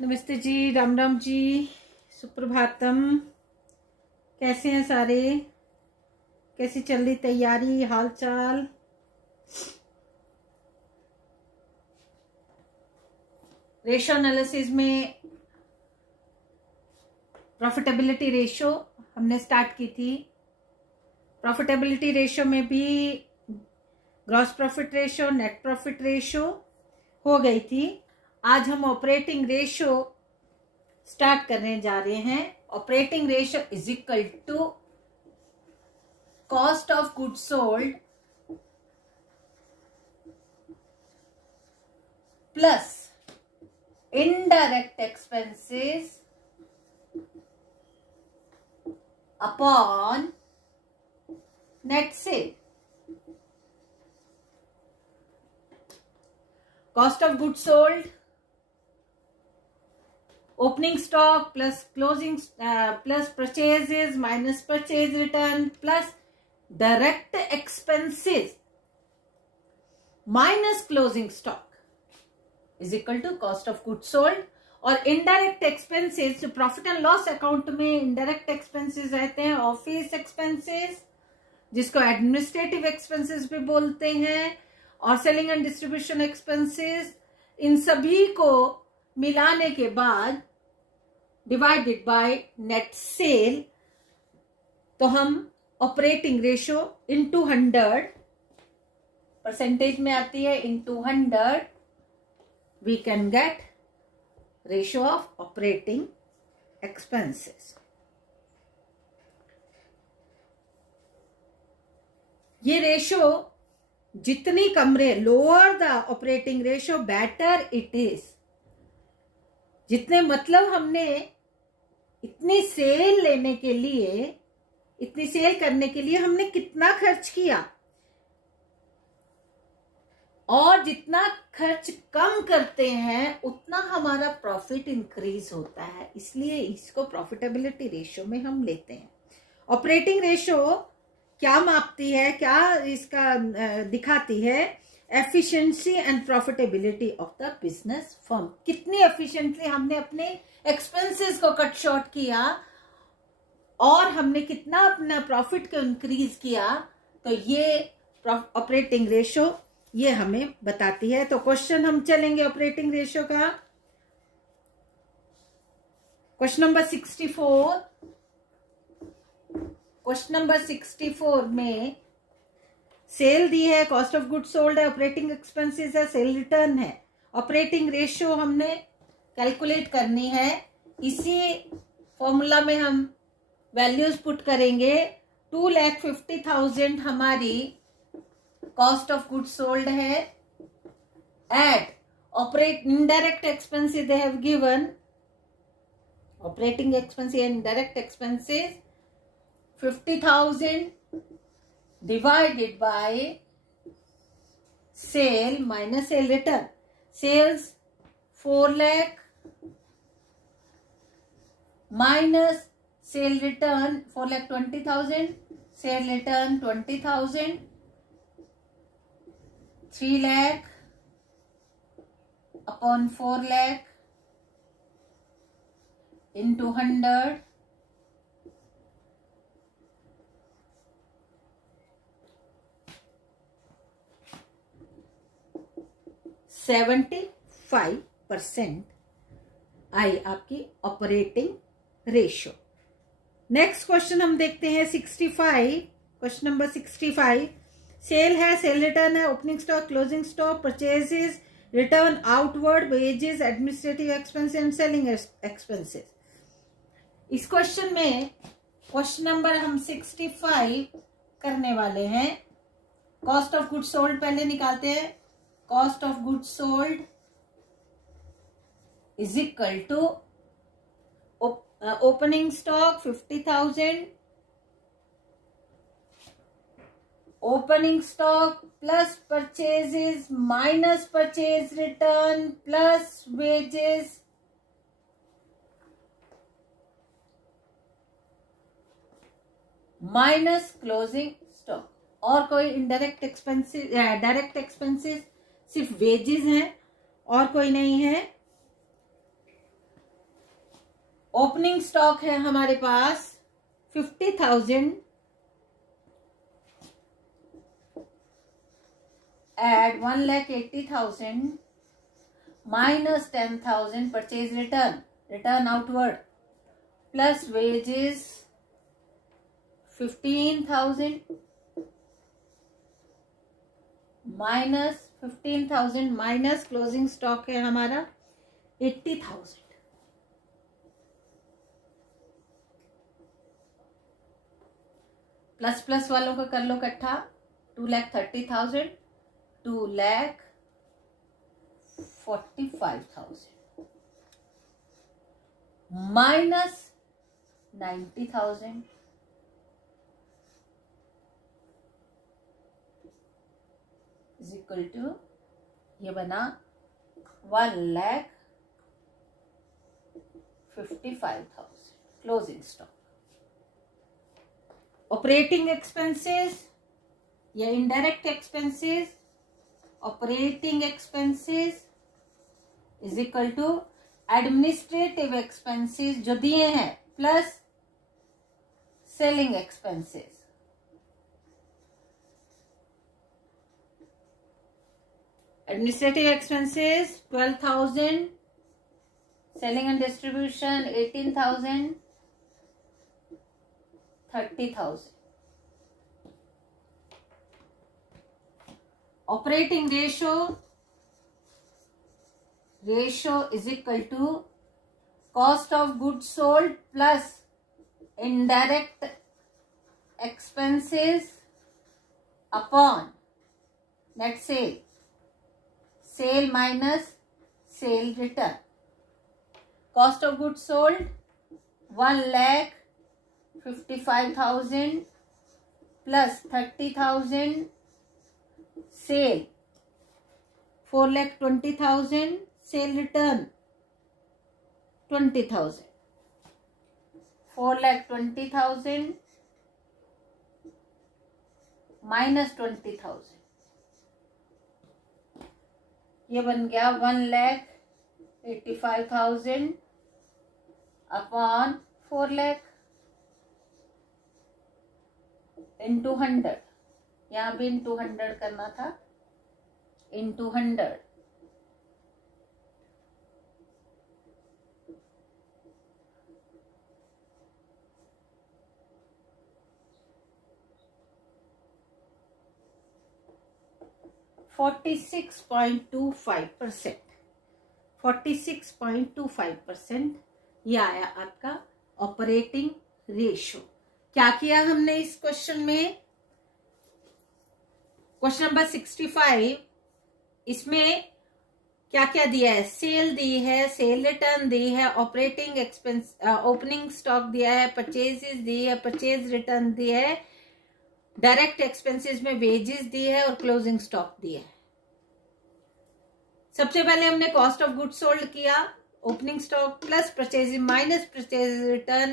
नमस्ते जी, राम राम जी, सुप्रभातम। कैसे हैं सारे? कैसी चल रही तैयारी, हाल चाल? रेशो एनालिसिस में प्रॉफिटेबिलिटी रेशो हमने स्टार्ट की थी। प्रॉफिटेबिलिटी रेशो में भी gross profit ratio, net profit ratio हो गई थी। आज हम ऑपरेटिंग रेशो स्टार्ट करने जा रहे हैं। Operating ratio is equal to cost of goods sold plus indirect expenses upon net sale. Cost of goods sold, opening stock plus closing plus purchases minus purchase return plus direct expenses minus closing stock is equal to cost of goods sold. और indirect expenses, जो profit and loss account में indirect expenses रहते हैं, office expenses जिसको administrative expenses भी बोलते हैं, और सेलिंग एंड डिस्ट्रीब्यूशन एक्सपेंसेस, इन सभी को मिलाने के बाद डिवाइडेड बाय नेट सेल, तो हम ऑपरेटिंग रेशो इनटू 100 परसेंटेज में आती है, into 100 we can get ratio of operating expenses. ये रेशो जितनी कम रहे, lower the operating ratio better it is. जितने मतलब हमने इतनी सेल लेने के लिए, इतनी सेल करने के लिए हमने कितना खर्च किया, और जितना खर्च कम करते हैं उतना हमारा प्रॉफिट इंक्रीज होता है। इसलिए इसको प्रॉफिटेबिलिटी रेशो में हम लेते हैं। ऑपरेटिंग रेशो क्या मापती है, क्या इसका दिखाती है? Efficiency and profitability of the business firm. कितनी एफिशिएंटली हमने अपने एक्सपेंसेस को कट शॉर्ट किया और हमने कितना अपना प्रॉफिट को इंक्रीज किया, तो ये ऑपरेटिंग रेशो ये हमें बताती है। तो क्वेश्चन हम चलेंगे ऑपरेटिंग रेशो का। Question number 64। क्वेश्चन नंबर 64 में सेल दी है, कॉस्ट ऑफ गुड्स सोल्ड है, ऑपरेटिंग एक्सपेंसेस है, सेल रिटर्न है। ऑपरेटिंग रेशियो हमने कैलकुलेट करनी है। इसी फॉर्मूला में हम वैल्यूज पुट करेंगे। 2,50,000 हमारी कॉस्ट ऑफ गुड्स सोल्ड है। At operate indirect expenses they have given, operating expenses and indirect expenses 50,000 divided by sale minus sale return. Sales 4 lakh minus sale return 4,20,000, sale return 20,000, 3 lakh upon 4 lakh into 100 75% आई आपकी operating ratio. Next question हम देखते हैं 65। Question number 65। Cell है, cell return है, opening stock, closing stock, purchases, return outward, wages, administrative expenses and selling expenses. इस question में question number हम 65 करने वाले हैं। कॉस्ट ऑफ गुड्स सोल्ड पहले निकालते हैं। Cost of goods sold is equal to opening stock 50,000, opening stock plus purchases minus purchase return plus wages minus closing stock. और कोई इनडायरेक्ट एक्सपेंसेस, डायरेक्ट एक्सपेंसेस सिर्फ वेजेस हैं और कोई नहीं है। ओपनिंग स्टॉक है हमारे पास 50,000, add 1,80,000 minus 10,000 purchase return outward, plus wages 15,000 minus closing stock है हमारा 80,000। प्लस वालों का कर लो इकट्ठा, 2,30,000, 2,45,000 minus 90,000 is equal to, ये बना 1,55,000 क्लोजिंग स्टॉक। ऑपरेटिंग एक्सपेंसेस या indirect expenses, operating expenses is equal to administrative expenses जो दिए हैं plus selling expenses. Administrative expenses 12,000, selling and distribution 18,000, 30,000। Operating ratio is equal to cost of goods sold plus indirect expenses upon net sale, sale minus sale return. Cost of goods sold 1,55,000 plus 30,000, sale 4,20,000, sale return 20,000, 4,20,000 minus 20,000, ये बन गया 1,85,000 upon 4 lakh into 100, यहाँ भी into 100 करना था, into 100 46.25%, 46.25% ये आया आपका ऑपरेटिंग रेशो। क्या किया हमने इस क्वेश्चन में, क्वेश्चन नंबर 65, इसमें क्या क्या दिया है, सेल दी है, सेल रिटर्न दी है, ऑपरेटिंग एक्सपेंस ओपनिंग स्टॉक दिया है, परचेजेस दी है, परचेज रिटर्न दी है, डायरेक्ट एक्सपेंसेस में वेजेस दी है और क्लोजिंग स्टॉक दिया है। सबसे पहले हमने कॉस्ट ऑफ गुड्स सोल्ड किया, opening stock plus purchase minus purchase return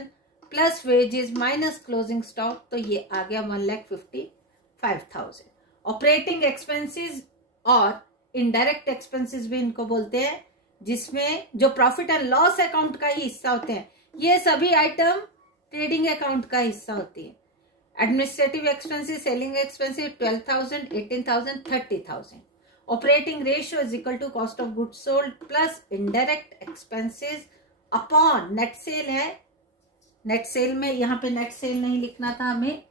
plus wages minus closing stock, तो ये आ गया 1,55,000। ऑपरेटिंग एक्सपेंसेस और इनडायरेक्ट एक्सपेंसेस भी इनको बोलते हैं, जिसमें जो प्रॉफिट एंड लॉस अकाउंट का ही हिस्सा होते हैं, ये सभी आइटम ट्रेडिंग अकाउंट का हिस्सा होती है। Administrative expenses, selling expenses 12,000, 18,000, 30,000। Operating ratio is equal to cost of goods sold plus indirect expenses upon net sale है। नेट सेल में यहाँ पे नेट सेल नहीं लिखना था हमें,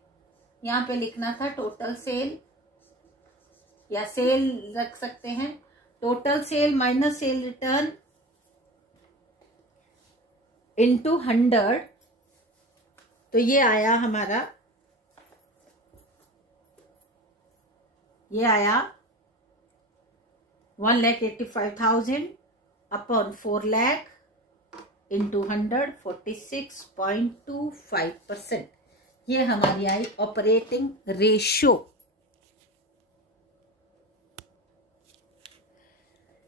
यहाँ पे लिखना था टोटल सेल या सेल रख सकते हैं। Total sale minus sale return into 100, तो ये आया हमारा, ये आया 1,85,000 अपॉन 4 लाख इंटू 100, 46.25%। ये हमारी आई ऑपरेटिंग रेशियो।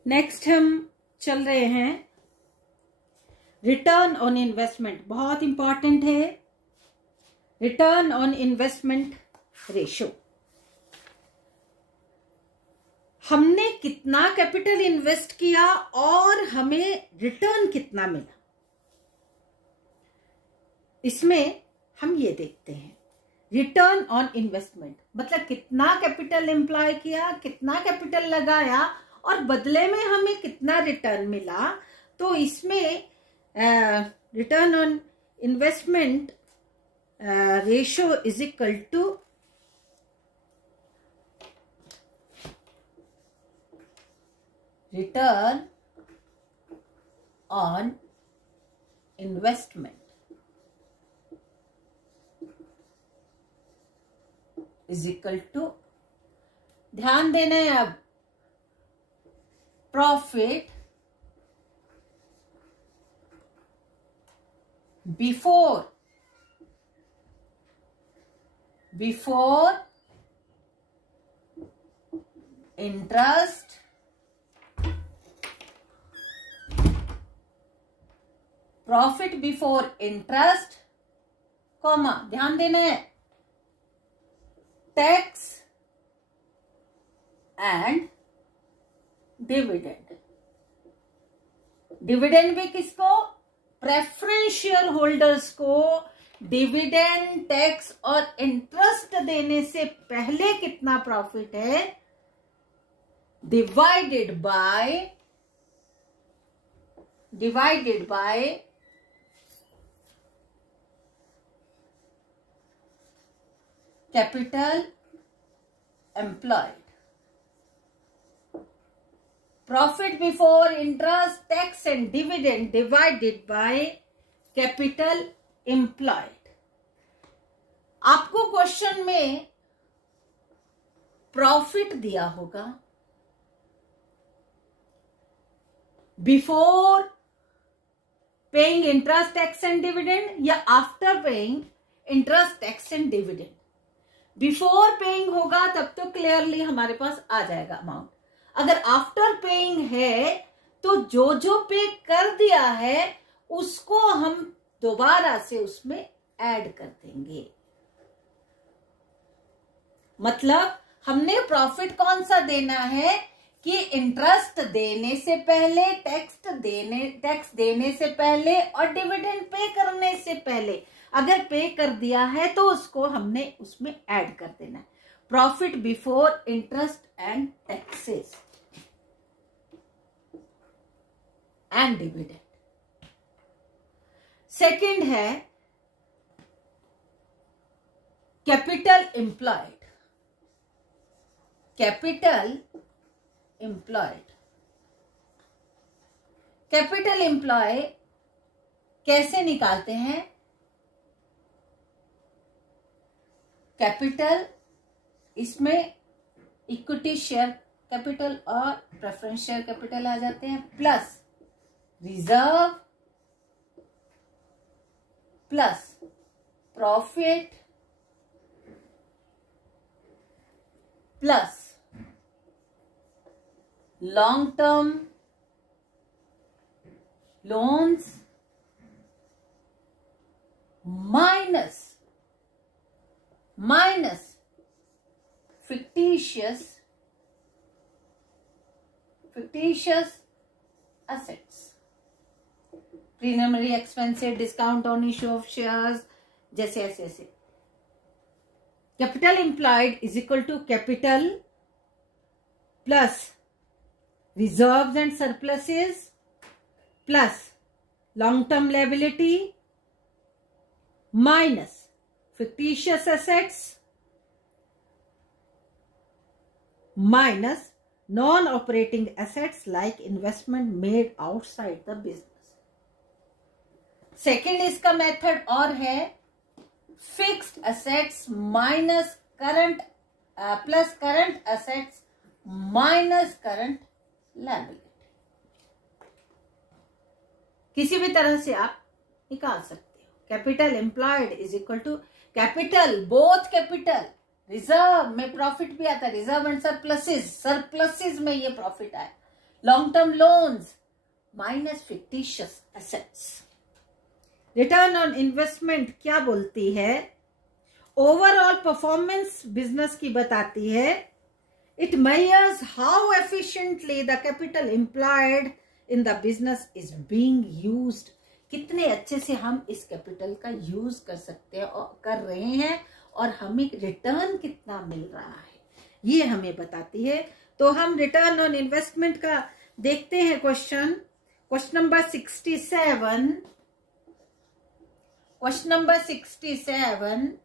नेक्स्ट हम चल रहे हैं रिटर्न ऑन इन्वेस्टमेंट, बहुत इंपॉर्टेंट है रिटर्न ऑन इन्वेस्टमेंट रेशियो। हमने कितना कैपिटल इन्वेस्ट किया और हमें रिटर्न कितना मिला, इसमें हम ये देखते हैं रिटर्न ऑन इन्वेस्टमेंट, मतलब कितना कैपिटल एम्प्लॉय किया, कितना कैपिटल लगाया और बदले में हमें कितना रिटर्न मिला। तो इसमें return on investment ratio is equal to return on investment is equal to, ध्यान देना है अब, profit before interest profit before interest, comma, ध्यान देना है, टैक्स एंड डिविडेंड। डिविडेंड भी किसको? प्रेफरेंस शेयर होल्डर्स को डिविडेंड, टैक्स और इंटरेस्ट देने से पहले कितना प्रॉफिट है, divided by capital employed. Profit before interest, tax and dividend divided by capital employed. आपको क्वेश्चन में प्रॉफिट दिया होगा before paying interest, tax and dividend या after paying interest, tax and dividend. Before paying होगा तब तो clearly हमारे पास आ जाएगा अमाउंट। अगर आफ्टर पेइंग है तो जो जो पे कर दिया है उसको हम दोबारा से उसमें ऐड कर देंगे। मतलब हमने प्रॉफिट कौन सा देना है कि इंटरेस्ट देने से पहले, टैक्स देने से पहले और डिविडेंड पे करने से पहले। अगर पे कर दिया है तो उसको हमने उसमें ऐड कर देना है। Profit before interest and taxes and dividend. Second है कैपिटल एम्प्लॉयड। कैपिटल एम्प्लॉय कैसे निकालते हैं? कैपिटल, इसमें इक्विटी शेयर कैपिटल और प्रेफरेंस शेयर कैपिटल आ जाते हैं, plus reserve plus profit plus long term loans minus fictitious assets, preliminary expenses, discount on issue of shares, जैसे ऐसे। Capital employed is equal to capital plus reserves and surpluses plus long term liability minus fictitious assets minus non-operating assets like investment made outside the business। Second इसका method और है fixed assets minus current plus current assets minus current liability. किसी भी तरह से आप निकाल सकते हो। Capital employed is equal to capital, both capital, reserve में प्रॉफिट भी आता है, रिजर्व एंड सरप्लसेस में ये प्रॉफिट आए, long term loans minus fictitious assets. Return on investment क्या बोलती है? ओवरऑल परफॉर्मेंस बिजनेस की बताती है। It measures how efficiently the capital employed in the business is being used. कितने अच्छे से हम इस कैपिटल का यूज कर सकते हैं और कर रहे हैं, और हमें रिटर्न कितना मिल रहा है ये हमें बताती है। तो हम रिटर्न ऑन इन्वेस्टमेंट का देखते हैं question number 67। Question number 67,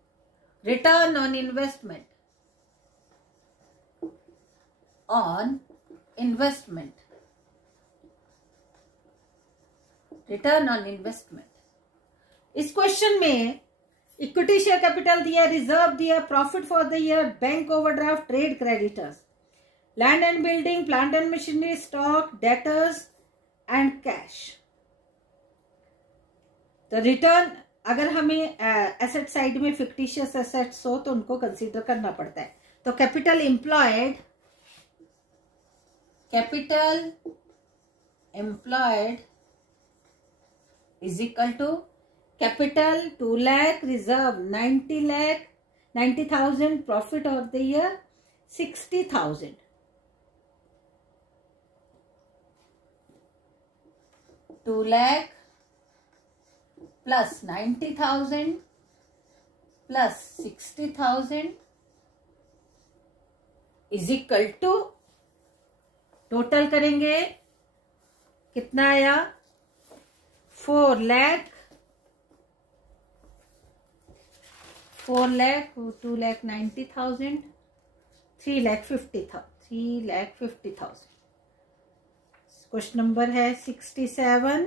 return on investment return on investment. इस क्वेश्चन में इक्विटी शेयर कैपिटल दिया, रिजर्व दिया, profit for the year, bank overdraft, trade creditors, land and building, plant and machinery, stock, debtors and cash. तो return, अगर हमें asset side में fictitious assets हो तो उनको कंसीडर करना पड़ता है। तो capital employed is equal to capital 2 lakh, reserve 90 lakh, 90,000, profit of the year 60,000. 2 lakh plus 90,000 plus 60,000 is equal to, total करेंगे कितना आया, 4 lakh, 2,90,000, 3,50,000। क्वेश्चन नंबर है 67।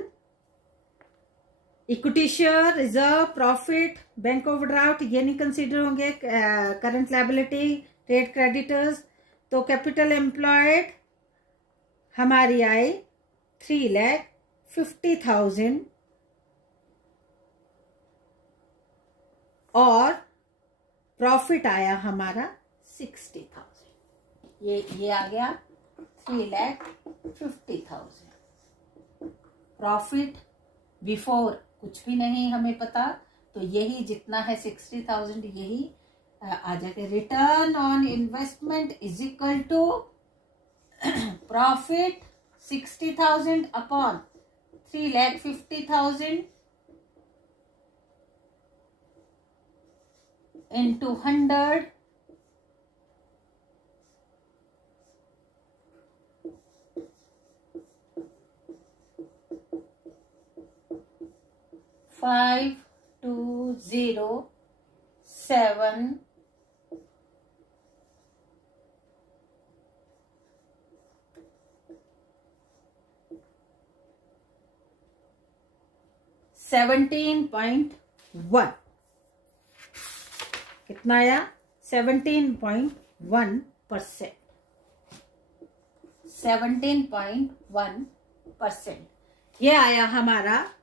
Equity share, reserve, profit, bank overdraft ये नहीं कंसीडर होंगे, करंट लायबिलिटी, ट्रेड क्रेडिटर्स। तो capital employed हमारी आई 3,50,000 और प्रॉफिट आया हमारा 60,000। ये आ गया 3,50,000। प्रॉफिट बिफोर कुछ भी नहीं हमें पता, तो यही जितना है 60,000 यही आ जाएगा। Return on investment is equal to profit 60,000 upon 3,50,000 into 100 5207 17.1। कितना आया, 17.1%। 17.1% ये आया हमारा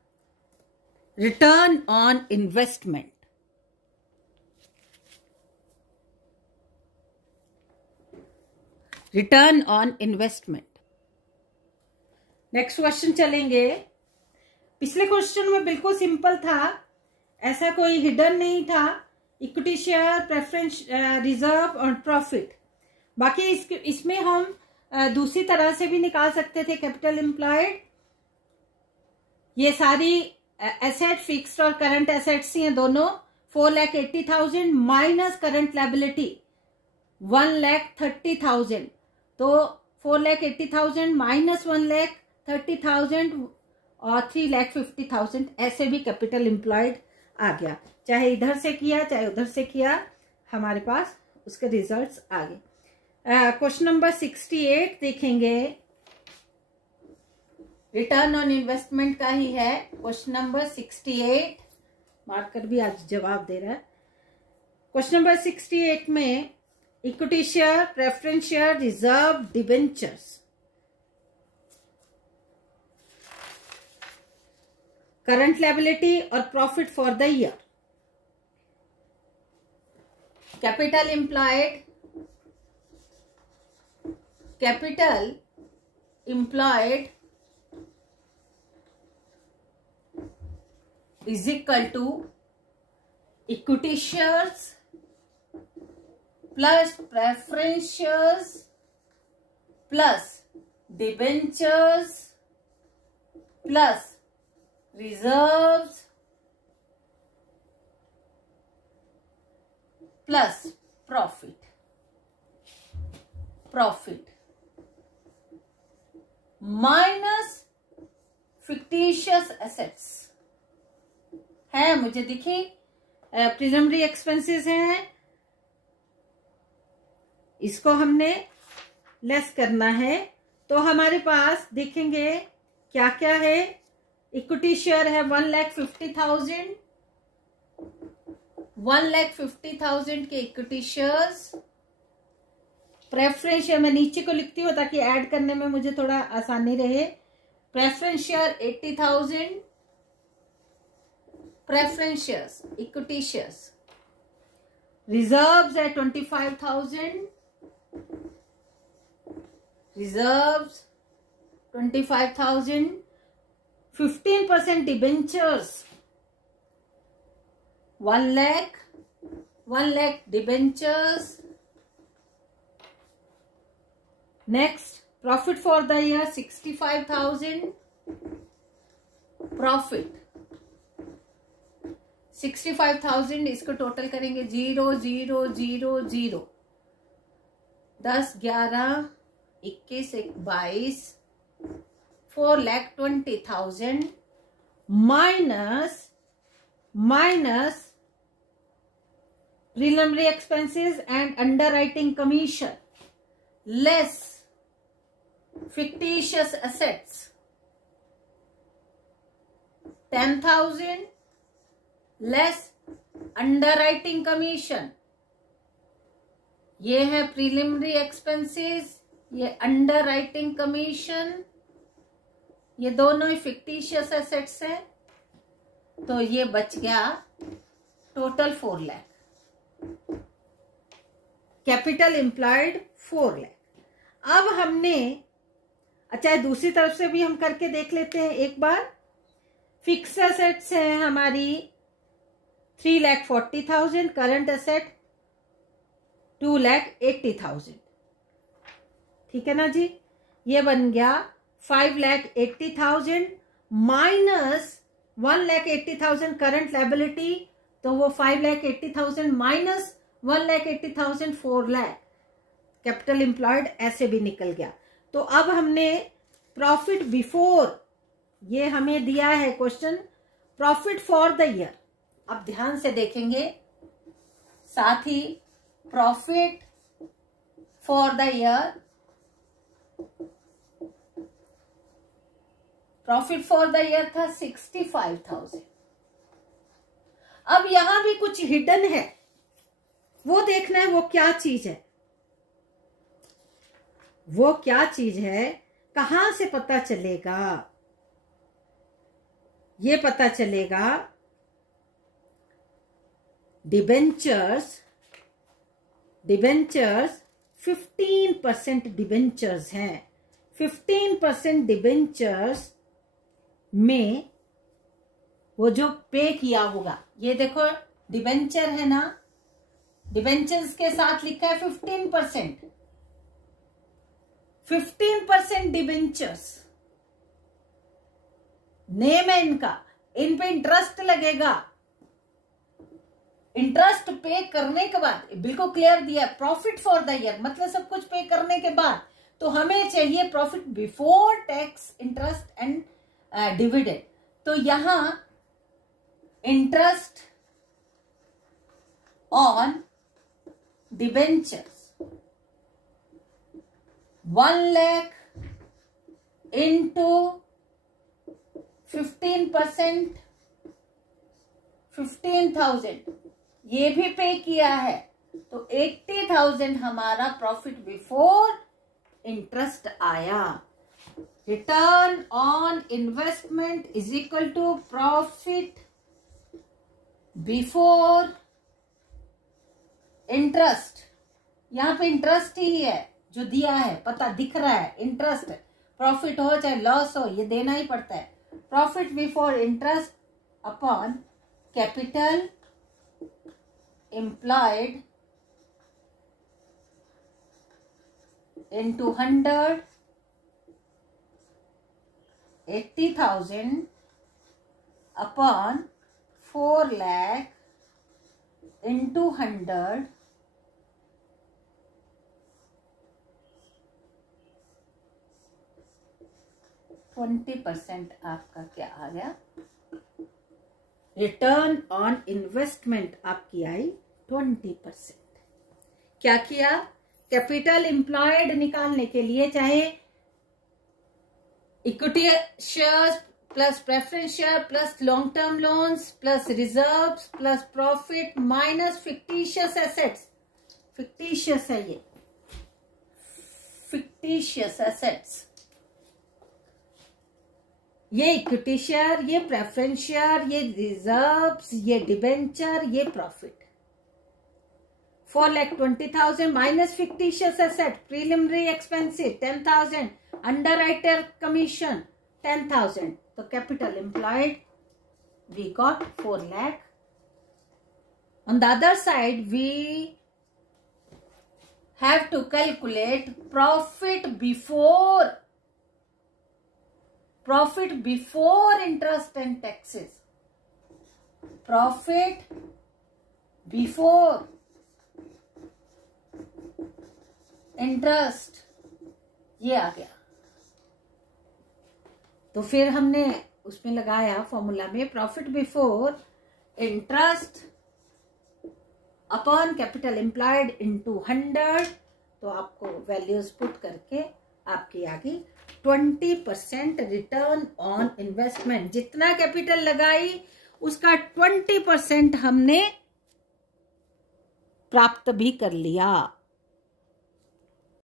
return on investment. Return on investment. Next question चलेंगे। पिछले क्वेश्चन में बिल्कुल सिंपल था, ऐसा कोई हिडन नहीं था, इक्विटी शेयर, प्रेफरेंस, रिजर्व और प्रॉफिट। बाकी इसमें हम दूसरी तरह से भी निकाल सकते थे। कैपिटल एम्प्लॉयड, ये सारी एसेट, फिक्स्ड और करंट एसेट्स हैं दोनों, 4,80,000 माइनस करंट लायबिलिटी 1,30,000। तो 4,80,000 माइनस 1,30,000 और 3,50,000 ऐसे भी कैपिटल एम्प्लॉयड आ गया। चाहे इधर से किया चाहे उधर से किया, हमारे पास उसके रिजल्ट्स आ गए। क्वेश्चन नंबर 68 देखेंगे, रिटर्न ऑन इन्वेस्टमेंट का ही है। क्वेश्चन नंबर 68, मार्कर भी आज जवाब दे रहा है। क्वेश्चन नंबर 68 में equity share, preference share, reserve, debentures, current liability और profit for the year. Capital employed, is equal to equity shares plus preference shares plus debentures plus reserves plus profit minus fictitious assets है, मुझे दिखी preliminary expenses हैं, इसको हमने less करना है। तो हमारे पास देखेंगे क्या क्या है। इक्विटी शेयर है 1,50,000, 1,50,000 के इक्विटी शेयर्स। प्रेफरेंस शेयर मैं नीचे को लिखती हूँ ताकि ऐड करने में मुझे थोड़ा आसानी रहे। Preference share 80,000, preference shares, equity shares. Reserves है 25,000, reserves 25,000। 15% debentures 1 lakh, 1 lakh debentures. Next profit for the year 65,000, profit 65,000। इसको टोटल करेंगे 0 0 0 0, 10 11 21 22, 4,20,000 minus preliminary expenses and underwriting commission less fictitious assets 10,000 less underwriting commission। ये है preliminary expenses, ये underwriting commission, ये दोनों ही fictitious assets है। तो ये बच गया total 4 lakh. Capital employed 4 lakh. अब हमने अच्छा दूसरी तरफ से भी हम करके देख लेते हैं एक बार। फिक्स एसेट्स हैं हमारी 3,40,000, करंट एसेट 2,80,000। ठीक है ना जी। ये बन गया 5,80,000 माइनस 1,80,000 करंट लायबिलिटी, तो वो 5,80,000 माइनस 1,80,000 4 लाख कैपिटल एम्प्लॉयड ऐसे भी निकल गया। तो अब हमने प्रॉफिट बिफोर, ये हमें दिया है question profit for the year. अब ध्यान से देखेंगे, साथ ही profit for the year, profit for the year था 65,000। अब यहां भी कुछ हिडन है, वो देखना है वो क्या चीज है, वो क्या चीज है, कहां से पता चलेगा। ये पता चलेगा डिबेंचर्स 15% डिबेंचर्स हैं। 15% डिबेंचर्स में वो जो पे किया होगा, ये देखो डिबेंचर है ना, डिबेंचर्स के साथ लिखा है 15%। 15% डिबेंचर्स नेम है इनका, इन पे इंटरेस्ट लगेगा। इंटरेस्ट पे करने के बाद बिल्कुल क्लियर दिया, प्रॉफिट फॉर द ईयर मतलब सब कुछ पे करने के बाद। तो हमें चाहिए profit before tax, interest and dividend. तो यहां interest on debentures 1 lakh into 15%, 15,000 ये भी पे किया है, तो 80,000 हमारा प्रॉफिट बिफोर इंटरेस्ट आया। Return on investment is equal to profit before interest. यहां पे इंटरेस्ट ही है जो दिया है, पता दिख रहा है इंटरेस्ट, प्रॉफिट हो चाहे लॉस हो ये देना ही पड़ता है। Profit before interest upon capital employed into 100, 80,000 upon 4 lakh into 100 20% आपका क्या आ गया, रिटर्न ऑन इन्वेस्टमेंट आपकी आई 20%। क्या किया, कैपिटल एम्प्लॉयड निकालने के लिए चाहे equity shares plus preference share plus long term loans plus reserves plus profit minus fictitious assets, fictitious है ये, फिक्टिशियस एसेट्स, ये इक्विटी शेयर, ये प्रेफरेंस शेयर, ये रिजर्व्स, ये डिबेंचर, ये profit. 4,20,000 minus fictitious asset, preliminary expenses 10,000, underwriter commission 10,000, तो capital employed we got 4 lakh. On the other side, we have to calculate profit before interest and taxes. Profit before interest, ये आ गया। तो फिर हमने उसमें लगाया फॉर्मूला में profit before interest upon capital employed into 100, तो आपको वैल्यूज पुट करके आपकी आ गई 20% रिटर्न ऑन इन्वेस्टमेंट। जितना कैपिटल लगाई उसका 20% हमने प्राप्त भी कर लिया।